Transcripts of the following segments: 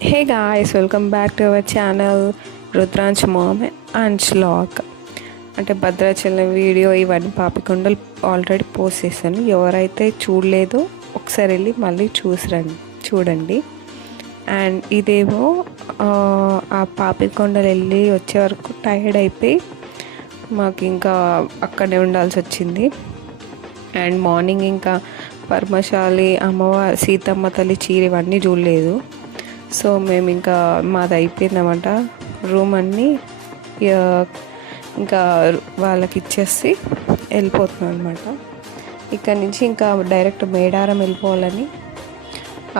Hey guys, welcome back to our channel Rudransh mom and vlog. అంటే Bhadrachalam video ఇవన్నీ Papikondalu already post చేశాను. ఎవరైతే చూడలేదో ఒకసారి వెళ్ళి మళ్ళీ చూడండి. అండ్ ఇదేమో ఆ పాపికొండలు వెళ్ళి వచ్చే వరకు టైర్డ్ అయిపోయి మాకు ఇంకా అక్కడే ఉండాల్సి వచ్చింది. అండ్ మార్నింగ్ ఇంకా పరమశాలి అమ్మవారి సీతమ్మ తల్లి చీర ఇవన్నీ చూడలేదు. సో మేము ఇంకా మాది అయిపోయిందన్నమాట. రూమ్ అన్నీ ఇంకా వాళ్ళకి ఇచ్చేసి వెళ్ళిపోతున్నాం అనమాట. ఇక్కడ నుంచి ఇంకా డైరెక్ట్ మేడారం వెళ్ళిపోవాలని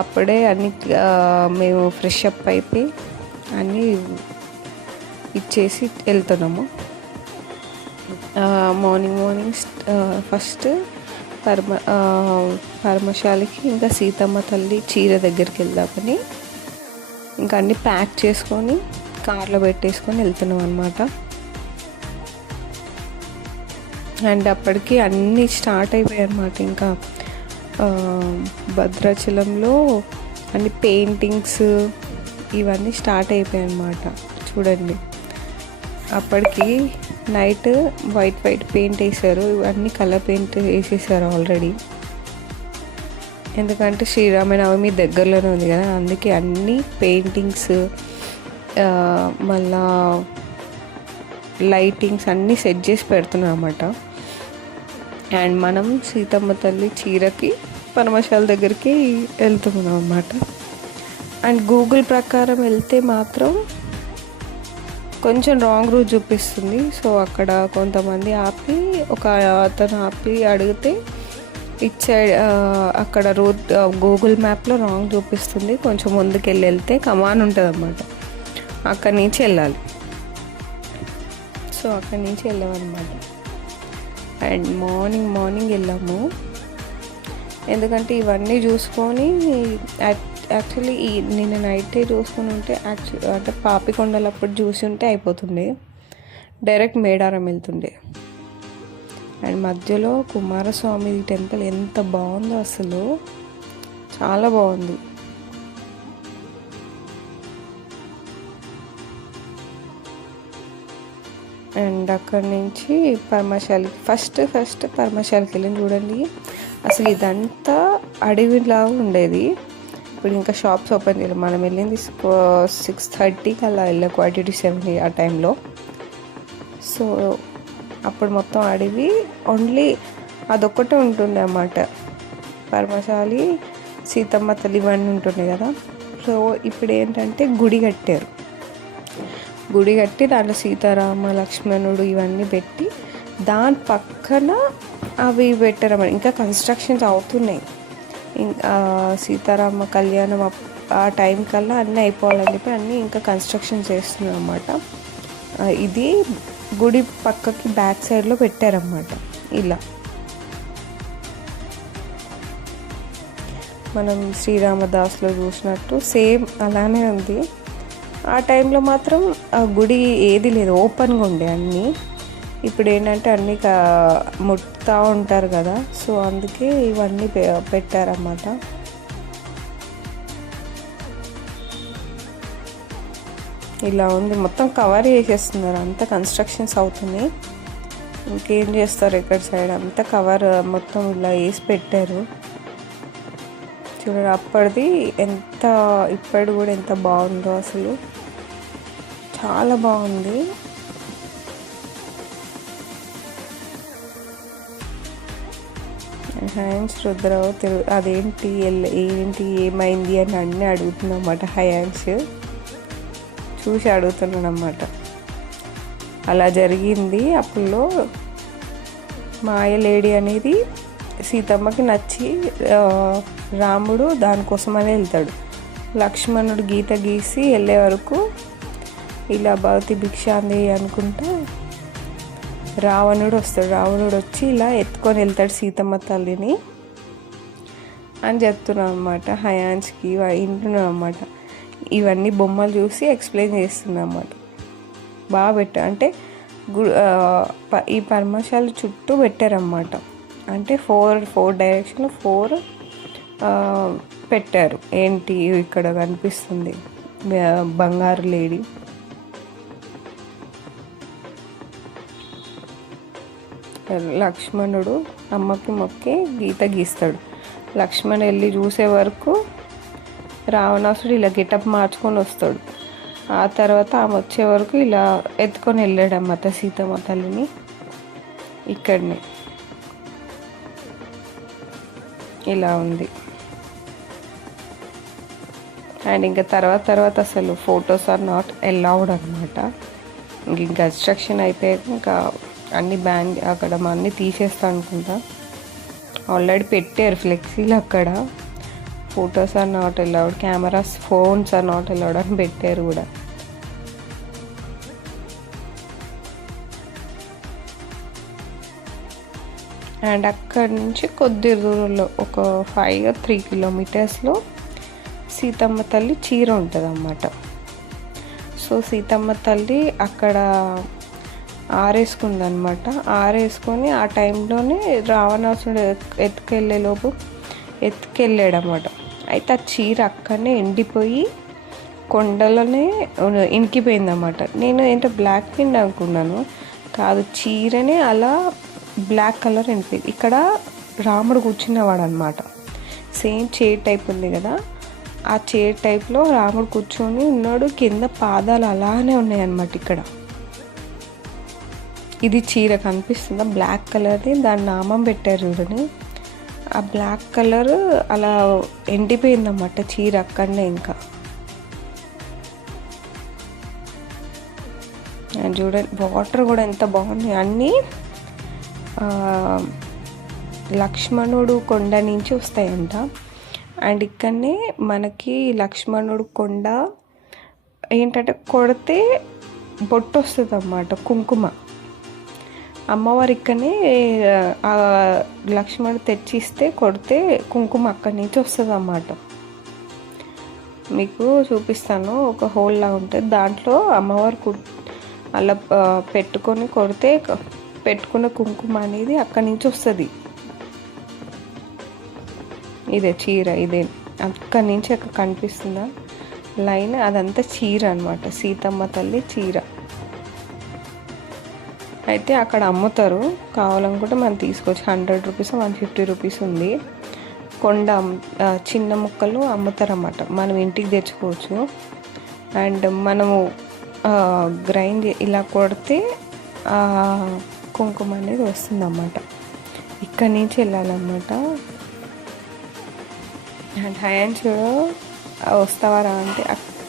అప్పుడే అన్నీ మేము ఫ్రెష్ అప్ అయిపోయి అన్నీ ఇచ్చేసి వెళ్తున్నాము. మార్నింగ్ ఫస్ట్ పరమశాలికి ఇంకా సీతమ్మ తల్లి చీర దగ్గరికి వెళ్దామని ఇంకా అన్నీ ప్యాక్ చేసుకొని కార్లో పెట్టేసుకొని వెళ్తున్నాం అనమాట. అండ్ అప్పటికి అన్నీ స్టార్ట్ అయిపోయాయి అనమాట. ఇంకా భద్రాచలంలో అన్ని పెయింటింగ్స్ ఇవన్నీ స్టార్ట్ అయిపోయాయి అనమాట. చూడండి, అప్పటికి నైట్ వైట్ పెయింట్ వేసారు. ఇవన్నీ కలర్ పెయింట్ వేసేసారు ఆల్రెడీ. ఎందుకంటే శ్రీరామనవమి దగ్గరలోనే ఉంది కదా, అందుకే అన్ని పెయింటింగ్స్ మళ్ళా లైటింగ్స్ అన్నీ సెట్ చేసి పెడుతున్నాం అన్నమాట. అండ్ మనం సీతమ్మ తల్లి చీరకి పరమశాల దగ్గరికి వెళ్తున్నాం అన్నమాట. అండ్ గూగుల్ ప్రకారం వెళ్తే మాత్రం కొంచెం రాంగ్ రూట్ చూపిస్తుంది. సో అక్కడ కొంతమంది అతను ఆపి అడిగితే ఇట్ సైడ్ అక్కడ రోడ్ గూగుల్ మ్యాప్లో రాంగ్ చూపిస్తుంది. కొంచెం ముందుకు వెళ్తే కమాన్ ఉంటుంది అన్నమాట, అక్కడి నుంచి వెళ్ళాలి. సో అక్కడి నుంచి వెళ్ళామన్నమాట. అండ్ మార్నింగ్ వెళ్ళాము. ఎందుకంటే ఇవన్నీ చూసుకొని యాక్చువల్లీ నిన్న నైటే చూసుకొని ఉంటే అంటే పాపికొండలు అప్పుడు చూసి ఉంటే అయిపోతుండే, డైరెక్ట్ మేడారం వెళ్తుండే. అండ్ మధ్యలో కుమారస్వామి టెంపుల్ ఎంత బాగుందో, అసలు చాలా బాగుంది. అండ్ అక్కడి నుంచి పరమశాలికి ఫస్ట్ పరమశాలికి వెళ్ళి చూడండి. అసలు ఇదంతా అడవిలాగా ఉండేది. ఇప్పుడు ఇంకా షాప్స్ ఓపెన్ చేయలేదు. మనం వెళ్ళింది 6:30కి అలా వెళ్ళా, 7 ఆ టైంలో. సో అప్పుడు మొత్తం అడవి, ఓన్లీ అదొక్కటే ఉంటుండే అన్నమాట. పరమశాలి సీతమ్మ తల్లి ఇవన్నీ ఉంటుండే కదా. సో ఇప్పుడు ఏంటంటే గుడి కట్టి దాంట్లో సీతారామ లక్ష్మణుడు ఇవన్నీ పెట్టి దాని పక్కన అవి పెట్టారన్నమాట. ఇంకా కన్స్ట్రక్షన్స్ అవుతున్నాయి. ఇంకా సీతారామ కళ్యాణం ఆ టైం కల్లా అన్నీ అయిపోవాలని చెప్పి అన్నీ ఇంకా కన్స్ట్రక్షన్ చేస్తున్నాం అన్నమాట. ఇది గుడి పక్కకి బ్యాక్ సైడ్లో పెట్టారన్నమాట. ఇలా మనం శ్రీరామదాస్లో చూసినట్టు సేమ్ అలానే ఉంది. ఆ టైంలో మాత్రం ఆ గుడి ఏది లేదు, ఓపెన్గా ఉండే అన్నీ. ఇప్పుడు ఏంటంటే అన్నీ ముట్టుతూ ఉంటారు కదా, సో అందుకే ఇవన్నీ పెట్టారన్నమాట. ఇలా ఉంది, మొత్తం కవర్ చేసేస్తున్నారు. అంతా కన్స్ట్రక్షన్స్ అవుతున్నాయి. ఇంకేం చేస్తారు ఇక్కడ సైడ్ అంతా కవర్ మొత్తం ఇలా వేసి పెట్టారు. చూడండి అప్పటిది ఇప్పటి కూడా ఎంత బాగుందో, అసలు చాలా బాగుంది. హ్యాండ్స్ రుద్రరావు అదేంటి ఏమైంది అని అన్నీ అడుగుతున్నమాట. హ్యాండ్స్ చూసి అడుగుతున్నాను అన్నమాట. అలా జరిగింది. అప్పుల్లో మాయలేడి అనేది సీతమ్మకి నచ్చి రాముడు దానికోసమనే వెళ్తాడు. లక్ష్మణుడు గీత గీసి వెళ్ళే వరకు ఇలా భవతి భిక్షాంది అనుకుంటా రావణుడు వస్తాడు. రావణుడు వచ్చి ఇలా ఎత్తుకొని వెళ్తాడు సీతమ్మ తల్లిని అని చెప్తున్నాం అన్నమాట. హయాన్స్కి వింటున్నాం అన్నమాట. ఇవన్నీ బొమ్మలు చూసి ఎక్స్ప్లెయిన్ చేస్తున్నాం అన్నమాట. బాగా అంటే ఈ పరమశాల చుట్టూ పెట్టారన్నమాట. అంటే ఫోర్ డైరెక్షన్లో 4 పెట్టారు. ఏంటి ఇక్కడ కనిపిస్తుంది బంగారు లేడీ. లక్ష్మణుడు అమ్మకి మొక్కి గీత గీస్తాడు. లక్ష్మణ్ వెళ్ళి చూసే వరకు రావణాసుడు ఇలా గెటప్ మార్చుకొని వస్తాడు. ఆ తర్వాత ఆమె వచ్చే వరకు ఇలా ఎత్తుకొని వెళ్ళాడన్నమాట సీతమ్మ తల్లిని. ఇక్కడనే ఇలా ఉంది. అండ్ ఇంకా తర్వాత అసలు ఫొటోస్ ఆర్ నాట్ అలౌడ్ అనమాట. ఇంక కన్స్ట్రక్షన్ అయితే ఇంకా అన్ని బ్యాన్, అక్కడ అన్నీ తీసేస్తా అనుకుంటా. ఆల్రెడీ పెట్టారు ఫ్లెక్సీలు అక్కడ, photos are not allowed, cameras, phones are not allowed అని పెట్టారు కూడా. అండ్ అక్కడి నుంచి కొద్ది దూరంలో ఒక 3 కిలోమీటర్స్లో సీతమ్మ తల్లి చీర ఉంటుంది అన్నమాట. సో సీతమ్మ తల్లి అక్కడ ఆరేసుకుందనమాట. ఆరేసుకొని ఆ టైంలోనే రావణాసుడు ఎత్తుకెళ్ళాడనమాట. అయితే ఆ చీర అక్కడనే ఎండిపోయి కొండలోనే ఇనికిపోయిందన్నమాట. నేను ఏంటో బ్లాక్ పిండి అనుకున్నాను, కాదు చీరనే అలా బ్లాక్ కలర్ ఎండిపోయింది. ఇక్కడ రాముడు కూర్చున్నవాడు అనమాట. సేమ్ చైర్ టైప్ ఉంది కదా, ఆ చైర్ టైప్లో రాముడు కూర్చొని ఉన్నాడు. కింద పాదాలు అలానే ఉన్నాయన్నమాట. ఇక్కడ ఇది చీర కనిపిస్తుందా, బ్లాక్ కలర్ది, దాని నామం పెట్టారు చూడండి. ఆ బ్లాక్ కలర్ అలా ఎండిపోయిందన్నమాట చీర అక్కడనే. ఇంకా చూడండి వాటర్ కూడా ఎంత బాగున్నాయి. అన్నీ లక్ష్మణుడు కొండ నుంచి వస్తాయంట. అండ్ ఇక్కడనే మనకి లక్ష్మణుడు కొండ ఏంటంటే కొడితే బొట్టు వస్తుంది అన్నమాట, కుంకుమ. అమ్మవారి ఇక్కడనే లక్ష్మణుడు తెచ్చిస్తే కొడితే కుంకుమ అక్కడి నుంచి వస్తుంది అన్నమాట. మీకు చూపిస్తాను. ఒక హోల్ లా ఉంటుంది, దాంట్లో అమ్మవారు అలా పెట్టుకొని కొడితే పెట్టుకున్న కుంకుమ అనేది అక్కడి నుంచి వస్తుంది. ఇదే చీర, ఇదే అక్కడి నుంచి అక్కడ కనిపిస్తుందా లైన్, అదంతా చీర అనమాట, సీతమ్మ తల్లి చీర. అయితే అక్కడ అమ్ముతారు, కావాలనుకుంటే మనం తీసుకోవచ్చు. 100 రూపీస్ 150 రూపీస్ ఉంది. కొండ చిన్న ముక్కలు అమ్ముతారన్నమాట, మనం ఇంటికి తెచ్చుకోవచ్చు. అండ్ మనము గ్రైండ్ ఇలా కొడితే కుంకుమ అనేది వస్తుందన్నమాట. ఇక్కడి నుంచి వెళ్ళాలన్నమాట. అండ్ హ్యాండ్స్ వస్తావారా అంటే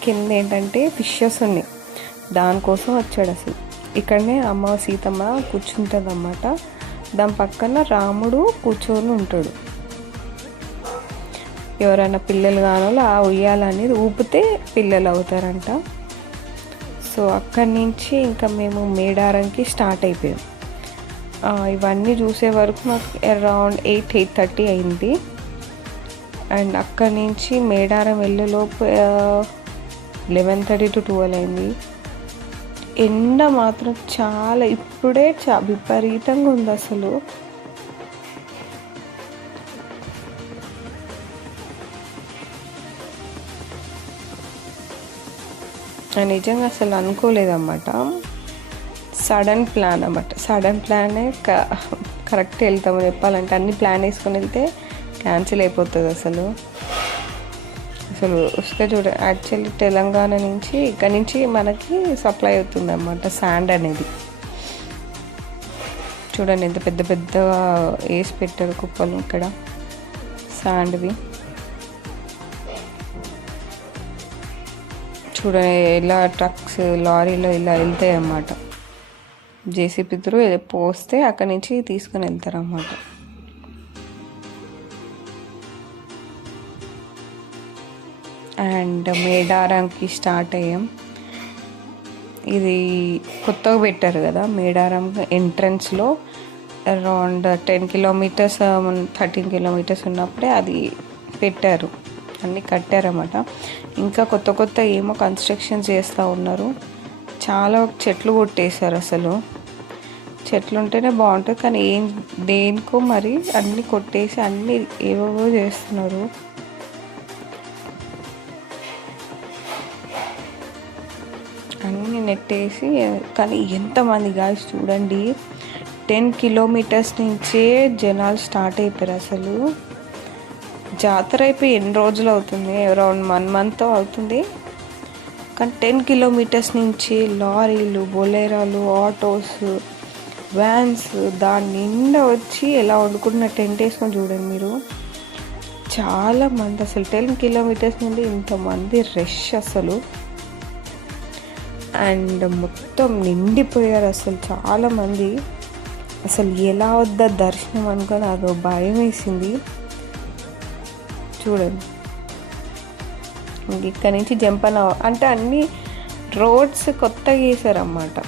కింద ఏంటంటే ఫిషెస్ ఉన్నాయి, దానికోసం వచ్చాడు అసలు. ఇక్కడనే అమ్మ సీతమ్మ కూర్చుంటుంది అన్నమాట. దాని పక్కన రాముడు కూర్చొని ఉంటాడు. ఎవరైనా పిల్లలు కానోళ్ళు ఆ ఉయ్యాలనేది ఊపితే పిల్లలు అవుతారంట. సో అక్కడి నుంచి ఇంకా మేము మేడారంకి స్టార్ట్ అయిపోయాం. ఇవన్నీ చూసే వరకు మాకు అరౌండ్ 8-8:30 అయింది. అండ్ అక్కడి నుంచి మేడారం వెళ్ళేలోపు 11:30 to 12 అయింది. ఎండ మాత్రం చాలా ఇప్పుడే విపరీతంగా ఉంది అసలు. నిజంగా అసలు అనుకోలేదన్నమాట. సడన్ ప్లాన్ అన్నమాట. సడన్ ప్లానే కరెక్ట్ వెళ్తాము. చెప్పాలంటే అన్ని ప్లాన్ వేసుకొని వెళ్తే క్యాన్సిల్ అయిపోతుంది అసలు. ఉసుక చూడ యాక్చువల్లీ తెలంగాణ నుంచి ఇక్కడ నుంచి మనకి సప్లై అవుతుంది అన్నమాట శాండ్ అనేది. చూడండి ఎంత పెద్ద పెద్దగా వేసి పెట్టారు కుప్పలు ఇక్కడ శాండ్వి. చూడండి ఇలా ట్రక్స్ లారీలో ఇలా వెళ్తాయి అన్నమాట. జేసీబీ త్రూ పోస్తే అక్కడి నుంచి తీసుకొని వెళ్తారు అన్నమాట. అండ్ మేడారంకి స్టార్ట్ అయ్యాం. ఇది కొత్తగా పెట్టారు కదా మేడారం ఎంట్రన్స్లో. అరౌండ్ 10 కిలోమీటర్స్ 13 కిలోమీటర్స్ ఉన్నప్పుడే అది పెట్టారు, అన్నీ కట్టారన్నమాట. ఇంకా కొత్త ఏమో కన్స్ట్రక్షన్స్ చేస్తూ ఉన్నారు. చాలా చెట్లు కొట్టేశారు అసలు. చెట్లు ఉంటేనే బాగుంటుంది, కానీ దేనికో మరి అన్నీ కొట్టేసి అన్నీ ఏవేవో చేస్తున్నారు. అన్నీ నెట్టేసి, కానీ ఎంతమంది గాయస్ చూడండి, 10 కిలోమీటర్స్ నుంచే జనాలు స్టార్ట్ అయిపోయారు. అసలు జాతర అయిపోయి ఎన్ని రోజులు అవుతుంది, అరౌండ్ 1 మంత్ అవుతుంది. కానీ 10 కిలోమీటర్స్ నుంచి లారీలు, బొలేరాలు, ఆటోస్, వ్యాన్స్ దాని నిండా వచ్చి ఎలా వండుకుంటున్న టెంట్ వేసుకొని చూడండి మీరు. చాలా మంది అసలు 10 కిలోమీటర్స్ నుండి ఇంతమంది రష్ అసలు. అండ్ మొత్తం నిండిపోయారు అసలు చాలామంది. అసలు ఎలా వద్ద దర్శనం అనుకొని అదో భయం వేసింది. చూడండి, ఇక్కడ నుంచి జంపన అంటే అన్ని రోడ్స్ కొత్తగా వేసారన్నమాట.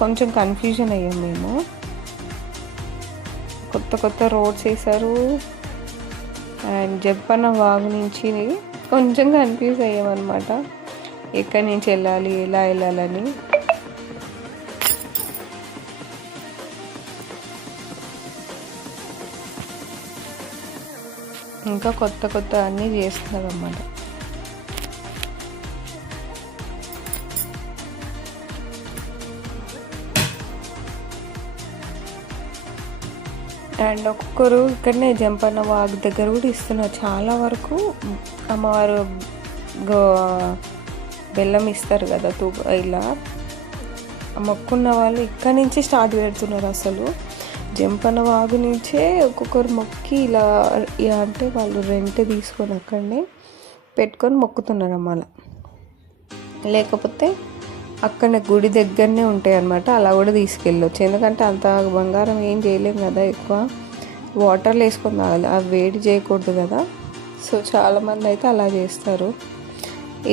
కొంచెం కన్ఫ్యూజన్ అయ్యాం మేము. కొత్త రోడ్స్ వేసారు. అండ్ జంపన వాగు నుంచి కొంచెం కన్ఫ్యూజ్ అయ్యామన్నమాట, ఎక్కడి నుంచి వెళ్ళాలి, ఎలా వెళ్ళాలని. ఇంకా కొత్త అన్నీ చేస్తున్నారు అన్నమాట. అండ్ ఒక్కొక్కరు ఇక్కడనే జంపన్న వాగు దగ్గర కూడా ఇస్తున్నారు. చాలా వరకు అమ్మవారు బెల్లం ఇస్తారు కదా, ఇలా మొక్కున్న వాళ్ళు ఇక్కడ నుంచి స్టార్ట్ పెడుతున్నారు. అసలు జంపన్న వాగు నుంచే ఒక్కొక్కరు మొక్కి ఇలా అంటే వాళ్ళు రెంట్ తీసుకొని అక్కడనే పెట్టుకొని మొక్కుతున్నారు అమ్మాల. లేకపోతే అక్కడ గుడి దగ్గరనే ఉంటాయి అన్నమాట, అలా కూడా తీసుకెళ్ళొచ్చు. ఎందుకంటే అంత బంగారం ఏం చేయలేము కదా, ఎక్కువ వాటర్లో వేసుకొని తాగాలి, అవి వేడి చేయకూడదు కదా. సో చాలామంది అయితే అలా చేస్తారు.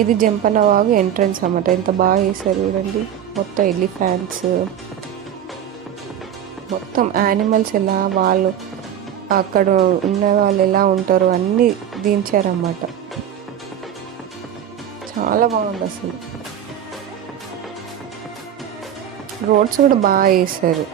ఇది జంపన్న వాగు ఎంట్రన్స్ అన్నమాట. ఎంత బాగా చేశారు చూడండి. మొత్తం ఎలిఫెంట్స్, మొత్తం యానిమల్స్ ఎలా వాళ్ళు అక్కడ ఉన్న వాళ్ళు ఎలా ఉంటారో అన్నీ దించారన్నమాట. చాలా బాగుంది అసలు. రోడ్స్ కూడా బాగా వేసారు.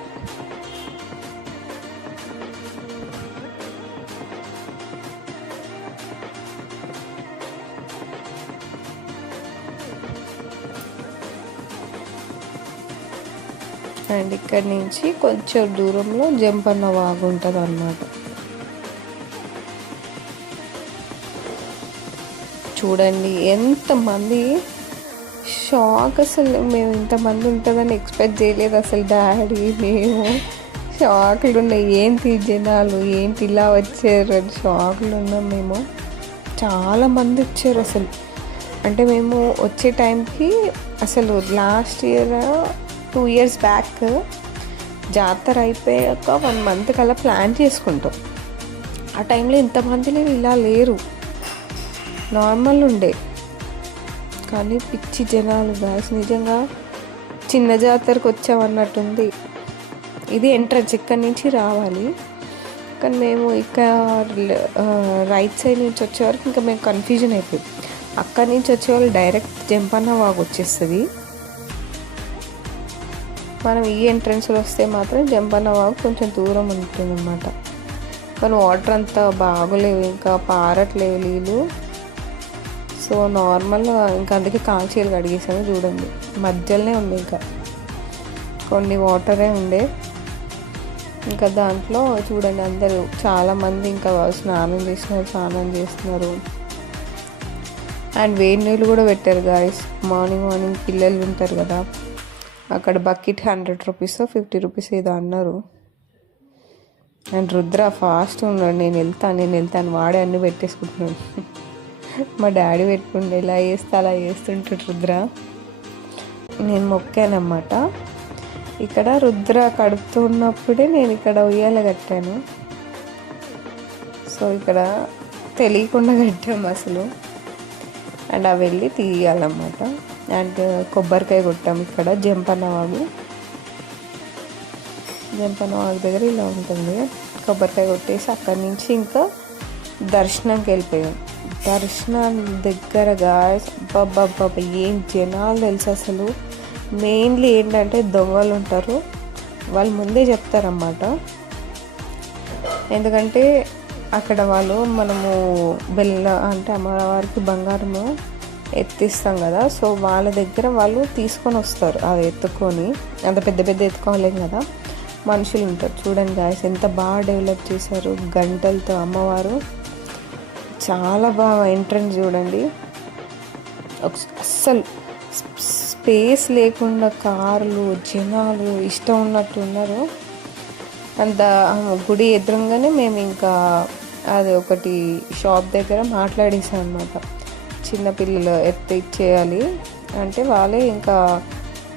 అండ్ ఇక్కడి నుంచి కొంచెం దూరంలో జంపన్న వాగు ఉంటుంది అన్నమాట. చూడండి ఎంతమంది, షాక్ అసలు. మేము ఇంతమంది ఉంటుందని ఎక్స్పెక్ట్ చేయలేదు అసలు. డాడీ మేము షాక్లు ఉన్నాయి, ఏంటి జనాలు ఏంటి ఇలా వచ్చారు అని షాక్లు ఉన్నాం మేము. చాలామంది వచ్చారు అసలు. అంటే మేము వచ్చే టైంకి అసలు లాస్ట్ ఇయర్ 2 years బ్యాక్ జాతర అయిపోయాక 1 month కల్లా ప్లాన్ చేసుకుంటాం. ఆ టైంలో ఇంతమంది ఇలా లేరు, నార్మల్ ఉండే. కానీ పిచ్చి జనాలు గాయస్, నిజంగా చిన్న జాతరకు వచ్చామన్నట్టుంది. ఇది ఎంట్రన్స్, ఇక్కడి నుంచి రావాలి. కానీ మేము ఇక్కడ రైట్ సైడ్ నుంచి వచ్చేవరకు ఇంకా మేము కన్ఫ్యూజన్ అయిపోయింది. అక్కడి నుంచి వచ్చేవాళ్ళు డైరెక్ట్ జంపన్న వాగు వచ్చేస్తుంది. మనం ఈ ఎంట్రన్స్లో వస్తే మాత్రం జంపన్న వాగు కొంచెం దూరం ఉంటుంది అన్నమాట. కానీ వాటర్ అంతా బాగోలేవు, ఇంకా పారట్లేవు నీళ్ళు. సో నార్మల్గా ఇంకా అందుకే కాల్చీలు కడిగేసాను. చూడండి మధ్యలోనే ఉంది, ఇంకా కొన్ని వాటరే ఉండే. ఇంకా దాంట్లో చూడండి అందరూ చాలామంది ఇంకా స్నానం చేస్తున్నారు. అండ్ వేడి నీళ్ళు కూడా పెట్టారు గాయస్. మార్నింగ్ పిల్లలు ఉంటారు కదా, అక్కడ బకెట్ 100 rupees 50 rupees ఏదో అన్నారు. అండ్ రుద్ర ఫాస్ట్ ఉన్నాడు, నేను వెళ్తాను వాడే అన్నీ పెట్టేసుకుంటున్నాడు. మా డాడీ పెట్టుకుంటే ఇలా చేస్తే అలా చేస్తుంటాడు రుద్ర. నేను మొక్కానమాట. ఇక్కడ రుద్ర కడుపుతున్నప్పుడే నేను ఇక్కడ ఉయ్యాల కట్టాను. సో ఇక్కడ తెలియకుండా కట్టాము అసలు. అండ్ అవి వెళ్ళి తీయాలన్నమాట. అండ్ కొబ్బరికాయ కొట్టాము ఇక్కడ జంపన్న వాగు దగ్గర ఇలా ఉంటుంది. కొబ్బరికాయ కొట్టేసి అక్కడి నుంచి ఇంకా దర్శనంకి వెళ్ళిపోయాం. దర్శనం దగ్గర గాయస్ అబ్బబ్బబ్బ ఏం జనాలు తెలుసు అసలు. మెయిన్లీ ఏంటంటే దొంగలు ఉంటారు, వాళ్ళు ముందే చెప్తారన్నమాట. ఎందుకంటే అక్కడ వాళ్ళు మనము అంటే అమ్మవారికి బంగారము ఎత్తిస్తాం కదా, సో వాళ్ళ దగ్గర వాళ్ళు తీసుకొని వస్తారు. అది ఎత్తుకొని అంత పెద్ద పెద్ద ఎత్తుకోలేం కదా, మనుషులు ఉంటారు. చూడండి గాయస్ ఎంత బాగా డెవలప్ చేశారు గంటలతో. అమ్మవారు చాలా బాగా ఎంట్రన్స్ చూడండి, అస్సలు స్పేస్ లేకుండా కార్లు జనాలు ఇష్టం ఉన్నట్టు ఉన్నారు. అంత గుడి ఎదురుగానే మేము ఇంకా అది ఒకటి షాప్ దగ్గర మాట్లాడేసాం అనమాట. చిన్నపిల్లలు ఇచ్చేయాలి అంటే వాళ్ళే ఇంకా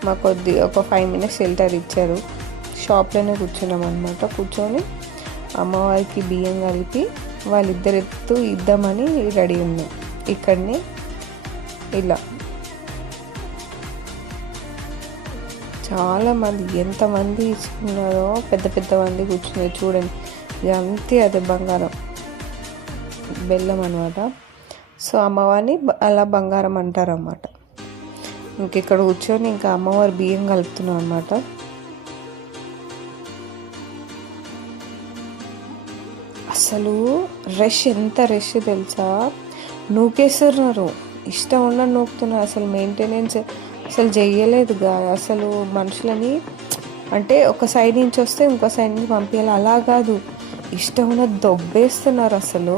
మాకు ఒక 5 minutes షెల్టర్ ఇచ్చారు. షాప్లోనే కూర్చున్నాం అనమాట. కూర్చొని అమ్మవారికి బియ్యం కలిపి వాళ్ళిద్దరు ఇద్దామని రెడీ ఉన్నాం. ఇక్కడనే ఇలా చాలామంది ఎంతమంది ఇచ్చుకున్నారో, పెద్ద పెద్ద మంది కూర్చున్నారు చూడండి. ఇది అంతే, అదే బంగారం బెల్లం అనమాట. సో అమ్మవారిని అలా బంగారం అంటారు అన్నమాట. ఇక్కడ కూర్చొని ఇంకా అమ్మవారి బియ్యం కలుపుతున్నాం అనమాట. అసలు రష్, ఎంత రష్ తెలుసా, నూకేస్తున్నారు, ఇష్టం ఉన్న నూకుతున్నారు. అసలు మెయింటెనెన్స్ అసలు చెయ్యలేదుగా అసలు మనుషులని. అంటే ఒక సైడ్ నుంచి వస్తే ఇంకో సైడ్ నుంచి పంపించాలి, అలా కాదు, ఇష్టం ఉన్న దొబ్బేస్తున్నారు. అసలు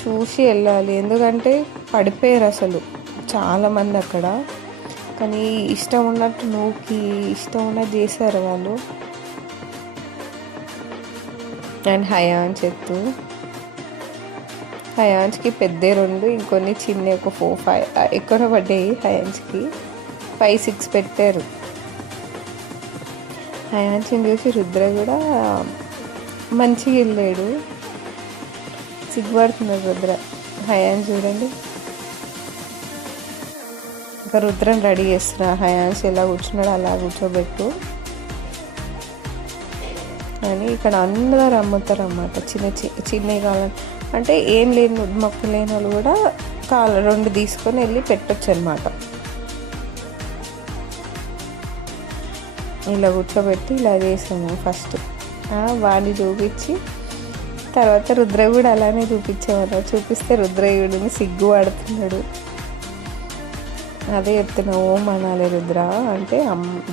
చూసి వెళ్ళాలి, ఎందుకంటే పడిపోయారు అసలు చాలామంది అక్కడ. కానీ ఇష్టం ఉన్నట్టు నూకి ఇష్టం ఉన్నట్టు చేశారు వాళ్ళు. అండ్ హయాన్స్ ఎత్తు, హయాన్స్కి పెద్ద 2, ఇంకొన్ని చిన్న ఒక 4, 5 ఎక్కువ పడ్డాయి. హయాన్స్కి 5, 6 పెట్టారు. హయాన్స్ని చూసి రుద్ర కూడా మంచిగా వెళ్ళాడు, సిగ్గుపడుతున్నాడు రుద్ర. హయాన్స్ చూడండి, ఇంకా రుద్రని రెడీ చేస్తున్నారు. హయాన్స్ ఎలా కూర్చున్నాడు అలా కూర్చోబెట్టు అని. ఇక్కడ అందరు అమ్ముతారు అన్నమాట. చిన్నవి కావాలని అంటే ఏం లేని మొక్కు లేని వాళ్ళు కూడా 2 తీసుకొని వెళ్ళి పెట్టచ్చు అనమాట. ఇలా కూర్చోబెట్టి ఇలా చేసాము. ఫస్ట్ వాడిని చూపించి తర్వాత రుద్ర కూడా అలానే చూపించామన్నమాట. చూపిస్తే రుద్రయుడిని సిగ్గుపడుతున్నాడు. అదే చెప్తున్నా, ఓం అనాలి రుద్ర అంటే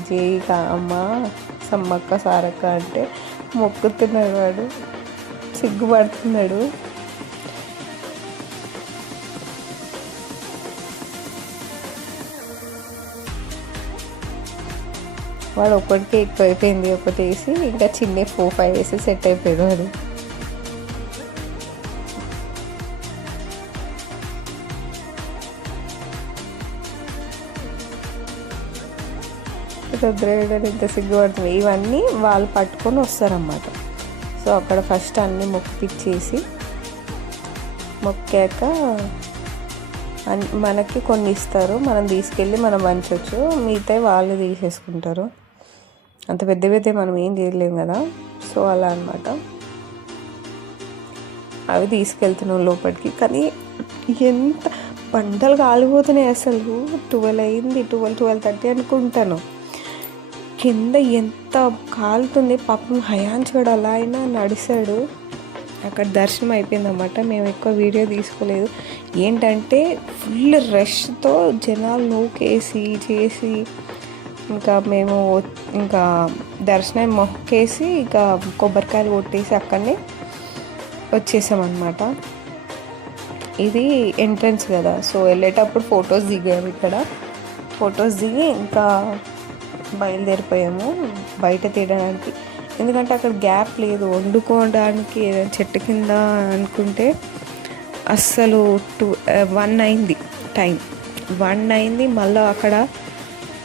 జై అమ్మ సమ్మక్క సారక్క అంటే మొక్కుతున్నాడు. వాడు సిగ్గుపడుతున్నాడు. వాడు ఒక్కడికే ఎక్కువ అయిపోయింది. ఒకటి వేసి ఇంకా చిన్న 4, 5 వేసి సెట్ అయిపోయాడు వాడు. రుద్రయుడు ఎంత సిగ్గుపడుతుంది. ఇవన్నీ వాళ్ళు పట్టుకొని వస్తారన్నమాట. సో అక్కడ ఫస్ట్ అన్నీ మొక్కిచ్చేసి మొక్కాక మనకి కొన్ని ఇస్తారు, మనం తీసుకెళ్ళి మనం పంచవచ్చు. మిగతా వాళ్ళు తీసేసుకుంటారు. అంత పెద్ద పెద్ద మనం ఏం చేయలేము కదా, సో అలా అనమాట. అవి తీసుకెళ్తున్నాం లోపలికి. కానీ ఎంత బండలు కాలిపోతున్నాయి అసలు. 12 అయింది, 12:30 అనుకుంటాను. కింద ఎంత కాలుతుంది. పాపం హయాన్స్ కూడా అలా అయినా నడిచాడు. అక్కడ దర్శనం అయిపోయిందన్నమాట. మేము ఎక్కువ వీడియో తీసుకోలేదు. ఏంటంటే ఫుల్ రష్తో జనాలు నూకేసి చేసి ఇంకా మేము ఇంకా దర్శనం మొక్కేసి ఇంకా కొబ్బరికాయలు కొట్టేసి అక్కడనే వచ్చేసామన్నమాట. ఇది ఎంట్రన్స్ కదా, సో వెళ్ళేటప్పుడు ఫొటోస్ దిగాము. ఇక్కడ ఫొటోస్ దిగి ఇంకా బయలుదేరిపోయాము బయట తీయడానికి. ఎందుకంటే అక్కడ గ్యాప్ లేదు వండుకోవడానికి. ఏదైనా చెట్టు కింద అనుకుంటే అస్సలు 1 అయింది టైం, 1 అయింది. మళ్ళీ అక్కడ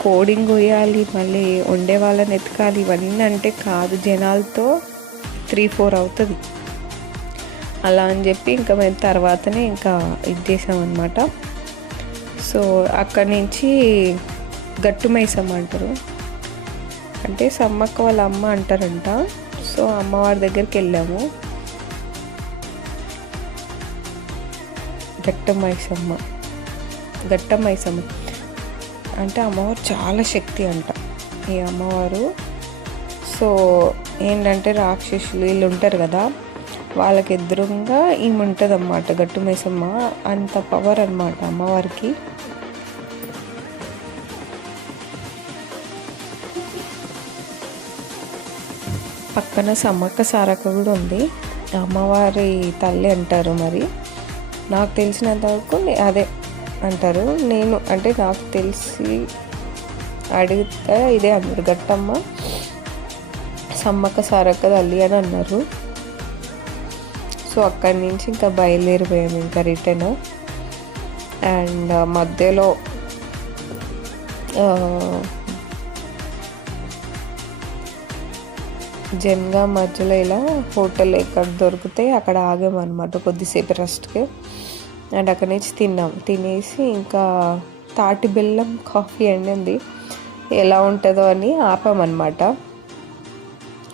కోడింగ్ వేయాలి, మళ్ళీ వండే వాళ్ళని ఎతకాలి. ఇవన్నీ అంటే కాదు, జనాలతో 3-4 అవుతుంది. అలా అని చెప్పి ఇంకా మేము తర్వాతనే ఇంకా ఇది చేసామన్నమాట. సో అక్కడి నుంచి గట్టు మైసమ్మ అంటారు, అంటే సమ్మక్క వాళ్ళ అమ్మ అంటారంట. సో అమ్మవారి దగ్గరికి వెళ్ళాము. గట్టమైసమ్మ అంటే అమ్మవారు చాలా శక్తి అంట ఈ అమ్మవారు. సో ఏంటంటే రాక్షసులు వీళ్ళు ఉంటారు కదా, వాళ్ళకి ఎదురుగా ఈమె ఉంటుంది అన్నమాట, గట్టు మైసమ్మ. అంత పవర్ అన్నమాట అమ్మవారికి. పక్కన సమ్మక్క సారక్క కూడా ఉంది, అమ్మవారి తల్లి అంటారు. మరి నాకు తెలిసినంత వరకు అదే అంటారు. నేను అంటే నాకు తెలిసి అడిగితే ఇదే అన్నారు, గట్టమ్మ సమ్మక్క సారక్క తల్లి అని అన్నారు. సో అక్కడి నుంచి ఇంకా బయలుదేరిపోయాము ఇంకా రిటర్న్. అండ్ మధ్యలో జన్గా మధ్యలో ఇలా హోటల్ ఎక్కడ దొరికితే అక్కడ ఆగామన్నమాట కొద్దిసేపు రెస్ట్కి. అండ్ అక్కడి నుంచి తినేసి ఇంకా తాటి బెల్లం కాఫీ అండి ఎలా ఉంటుందో అని ఆపామన్నమాట.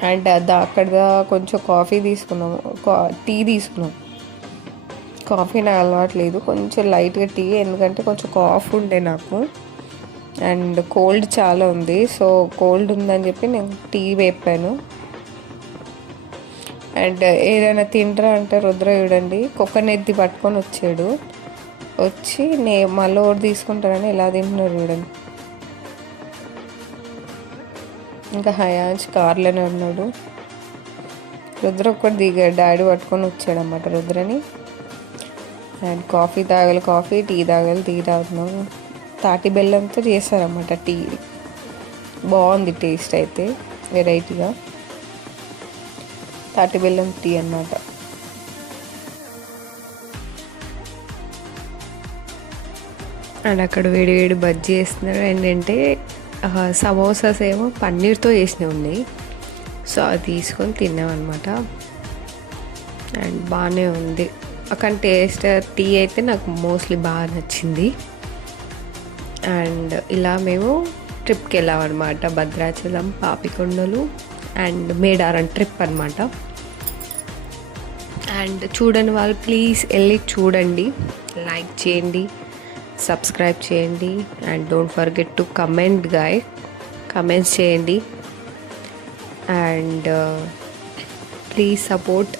అండ్ అక్కడ కొంచెం కాఫీ తీసుకున్నాము, టీ తీసుకున్నాం. కాఫీ నాకు అలవాట్లేదు, కొంచెం లైట్గా టీ, ఎందుకంటే కొంచెం కాఫ్ ఉండే నాకు అండ్ కోల్డ్ చాలా ఉంది. సో కోల్డ్ ఉందని చెప్పి నేను టీ వేపాను. అండ్ ఏదైనా తింటరా అంటే రుద్ర చూడండి కుక్కనెత్తి పట్టుకొని వచ్చాడు, వచ్చి మళ్ళీ ఒకటి తీసుకుంటారని ఎలా తింటున్నారు చూడండి. ఇంకా హయాన్స్ కార్లోనే ఉన్నాడు. రుద్ర ఒక్కటి దిగాడు, డాడీ పట్టుకొని వచ్చాడన్నమాట రుద్రని. అండ్ కాఫీ తాగాలి కాఫీ, టీ తాగాలి టీ తాగుతున్నాం. తాటి బెల్లంతో చేస్తారన్నమాట టీ, బాగుంది టేస్ట్ అయితే వెరైటీగా. తాటి బెల్లం టీ అన్నమాట. అండ్ అక్కడ వేడి వేడి బజ్జీ వేస్తున్నారు. ఏంటంటే సమోసాస్ ఏమో పన్నీర్తో చేసినవి ఉన్నాయి, సో అది తీసుకొని తిన్నామన్నమాట. అండ్ బాగానే ఉంది, అక్కడ టేస్ట్. టీ అయితే నాకు మోస్ట్లీ బాగా నచ్చింది. అండ్ ఇలా మేము ట్రిప్కి వెళ్ళామన్నమాట, భద్రాచలం, పాపికొండలు అండ్ మేడారం ట్రిప్ అనమాట. అండ్ చూడని వాళ్ళు ప్లీజ్ వెళ్ళి చూడండి, లైక్ చేయండి, సబ్స్క్రైబ్ చేయండి. And don't forget to comments చేయండి. And please support.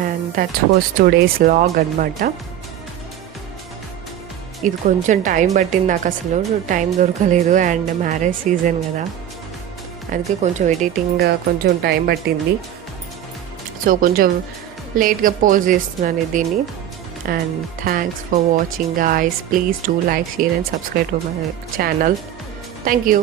And that's was today's vlog అనమాట. ఇది కొంచెం టైం పట్టింది, నాకు అసలు టైం దొరకలేదు. అండ్ మ్యారేజ్ సీజన్ కదా, అందుకే కొంచెం ఎడిటింగ్ కొంచెం టైం పట్టింది. సో కొంచెం లేట్గా పోస్ట్ చేస్తున్నాను దీన్ని. And thanks for watching guys. Please do like, share and subscribe to my channel. Thank you.